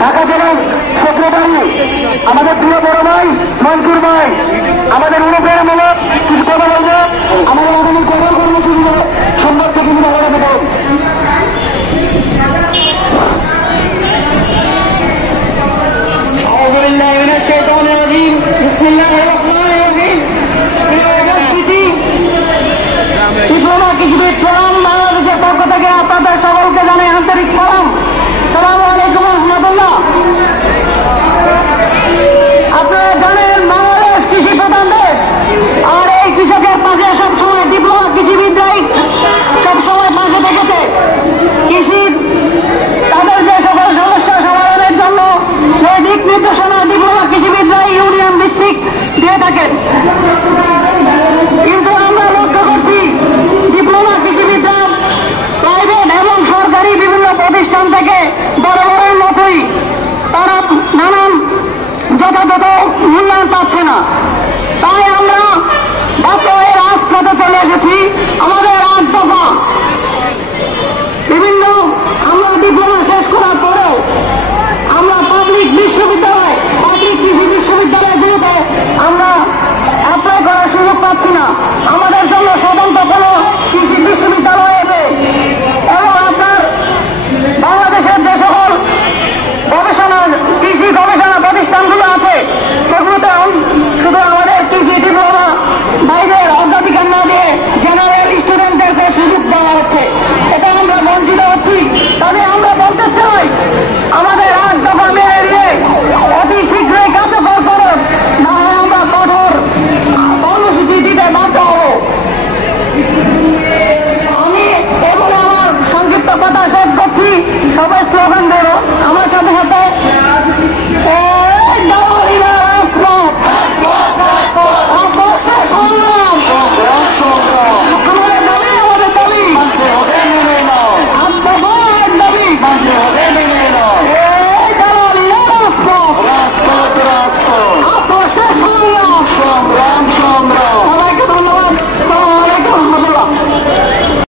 ঢাকা জেলার সেক্রেটারি আমাদের প্রিয় বড় ভাই মনসুর ভাই আমাদের অনুপ্রেরণামূলক কিছু কথা বলবে। আমাদের আগামী কঠোর কর্মসূচিতে সম্পর্কে কিছু বলা দেবেন। ডিপ্লোমা কৃষিবিদ ফোরাম বাংলাদেশের পক্ষ থেকে আপনাদের সকলকে জানাই আন্তরিক সালাম। সালামু আলাইকুম রহমতুল্লাহ। আপনারা জানেন বাংলাদেশ কৃষি প্রধান দেশ, আর এই কৃষকের পাশে সবসময় ডিপ্লোমা কৃষিবিদরাই সবসময় পাশে থেকেছে। কৃষি তাদের যে সকল সমস্যা সমাধানের জন্য সেই দিক নির্দেশনা ডিপ্লোমা কৃষিবিদরাই ইউনিয়ন ভিত্তিক দিয়ে থাকেন।